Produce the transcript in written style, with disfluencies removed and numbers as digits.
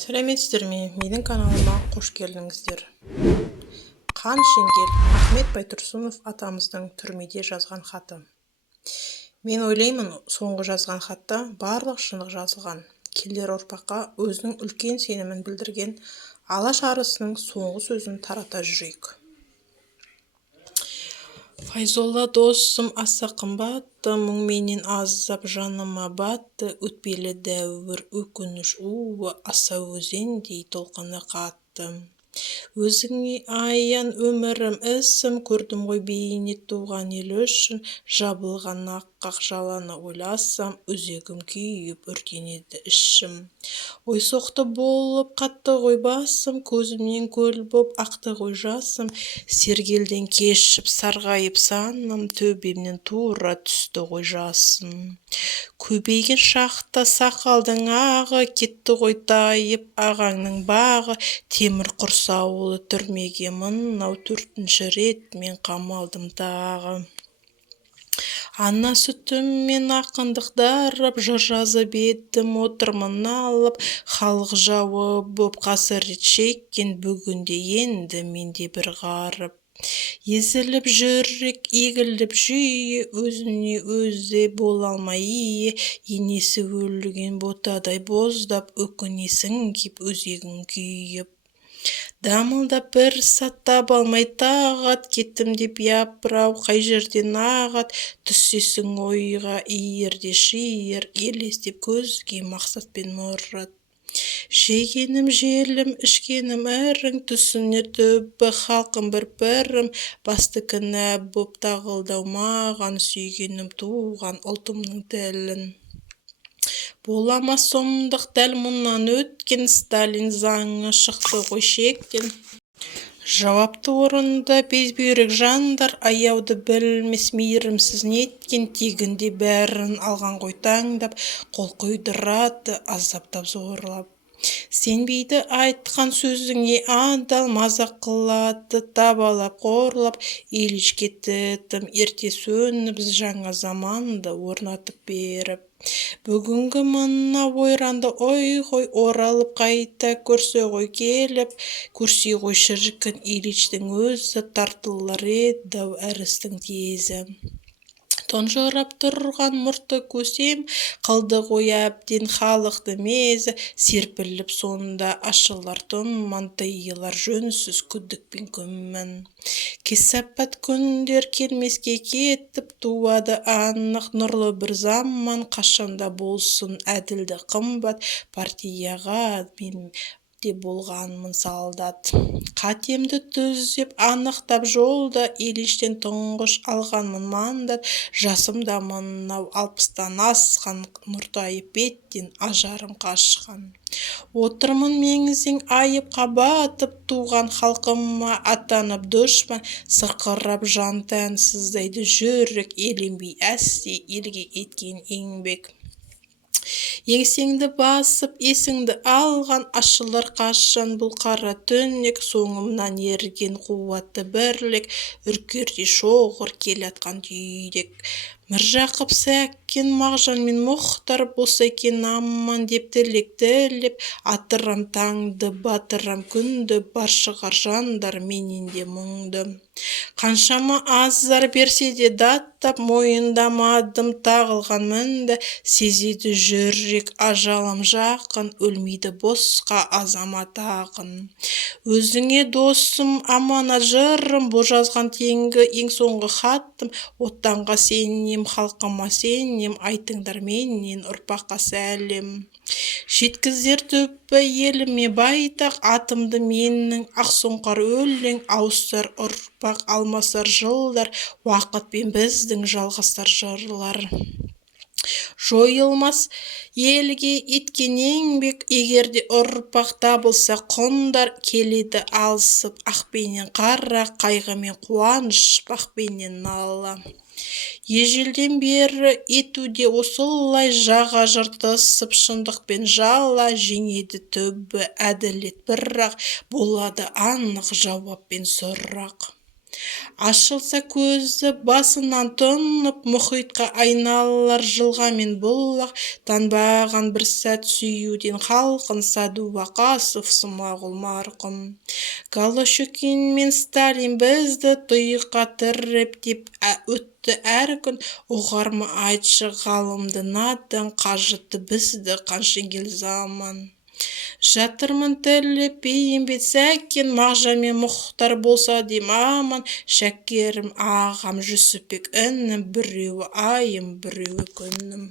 сәлеметсіздер ме? Менің каналыма қош келдіңіздер. Қан шеңгел Ахмет Байтұрсынов атамыздың түрмеде жазған хаты. Мен ойлаймын, соңғы жазған хатта барлық шындық жазылған. Келер ұрпаққа өзінің үлкен сенімін білдірген Алаш арысының соңғы сөзін тарата жүрейік. Файзолла досым аса қымбатты, мұңменен азап жаныма батты, өтпелі дәуір өкініш уы, аса өзендей толқыны қатты. Өзіңе аян өмірім ісім, көрдім ғой бейнет туған ел үшін, жабылған аққақ жаланы ойласам, өзегім күйіп өртенеді ішім. Ой соқты болып қатты ғой басым, көзімнен көл боп ақты ғой жасым, сергелден кешіп сарғайып саным, төбемнен тура түсті ғой жасым. Көбейген шақта сақалдың ағы, кетті ғой тайып ағаңның бағы, темір құрсаулы түрмеге мынау 4-ші рет мен қамалдым тағы. Ана сүтіммен ақындық дарып, жыр жазып едім отырмын алып, халық жауы боп қасірет шеккен, бүгінде енді менде бір ғарып. Езіліп жүрек, егіліп жүйе, өзіне өзі бола алмай ие, енесі өлген ботадай боздап, өкінесің кеп өзегің күйіп. Дамылдап бір сәт таба алмай тағат, кеттім деп япырау қай жерден ағат, түссесің ойға иірде шиыр, елестеп көзге мақсат пен мұрат. Жегенім желім, ішкенім ірің, түсінер түбі халқым бір-бірім, басты кінә боп тағылдау маған, сүйгенім туған ұлтымның тілін. Болама сұмдық дәл мұнан өткен, Сталин заңы шықты ғой шектен. Жауапты орында безбүйрек жандар, аяуды білмес мейірімсіз неткен, тегінде бәрін алған ғой таңдап, қол қойдырады азаптап зорлап. Сенбейді айтқан сөзіңе адал, мазақ қылады табалап қорлап, Ильич кетті тым ерте сөніп, жаңа заманды орнатып беріп. Бүгінгі мына ойранды ой ғой, оралып қайта көрсе ғой келіп, көрсе ғой шіркін Ильичтің өзі, тартылар еді-ау әрістің тезі. Тұнжырап тұрған мұрты көсем, қылды ғой әбден халықты мезі, серпіліп сонда ашылар тұман, тыйылар жөнсіз күдік пен күмән. Кесапат күндер келмеске кетіп, туады анық нұрлы бір заман, қашанда болсын әділді қымбат, партияға мен де болғанмын солдат. Қатемді түзеп анықтап жолда, Ильичтен тұңғыш алғанмын мандат, жасымда мынау 60-тан асқан, нұртайып беттен ажарым қашқан. Отырмын меңзең айыпқа батып, туған халқыма атанып дұшпан, сырқырап жан тән сыздайды жүрек, еленбей әсте елге еткен еңбек. Еңсеңді басып, есіңді алған, ашылар қашан бұл қара түнек, соңымнан ерген қуатты бірлік, үркердей шоғыр келатқан түйдек. Міржақып, Сәкен, Мағжан мен Мұхтар болса екен аман деп тілек тілеп, атырам таңды, батырам күнді, бар шығар жандар менен де мұңды. Қаншама азар берсе де даттап, мойындамадым тағылған мінді, сезеді жүрек ажалым жақын, өлмейді босқа азамат ақын. Өзіңе досым аманат жырым, бұл жазған теңгі ең соңғы хаттым, отанға сенем, халқыма сенем, айтыңдар менен ұрпаққа сәлем. Жеткізер түпі еліме байтақ, атымды менің ақсұңқар өлең, ауысар ұрпақ алмасар жылдар, уақытпен біздің жалғастар жырлар. Жойылмас елге еткен еңбек, егерде ұрпақ табылса құндар, келеді алысып ақпенен қара, қайғы мен қуаныш бақпенен нала. Ежелден бері етуде осылай, жаға жыртысып шындықпен жала, жеңеді түбі әділет бірақ, болады анық жауап пен сұрақ. Ашылса көзі басынан тұнып, мұхитқа айналар жылғамен бұлақ. Танбаған бір сәт сүюден халқын, Сәдуақасов Смағұл марқұм. Голощекин мен Сталин бізді тұйыққа тіреп деп өтті әр күн. Ұғар ма айтшы ғалымды надан, қажытты бізді қаншенгел заман. Жатырмын тілеп бейімбет Сәкен, Мағжан мен Мұхтар болса дем аман. Шәкерім ағам, Жүсіпбек інім, біреуі айым, біреуі күнім.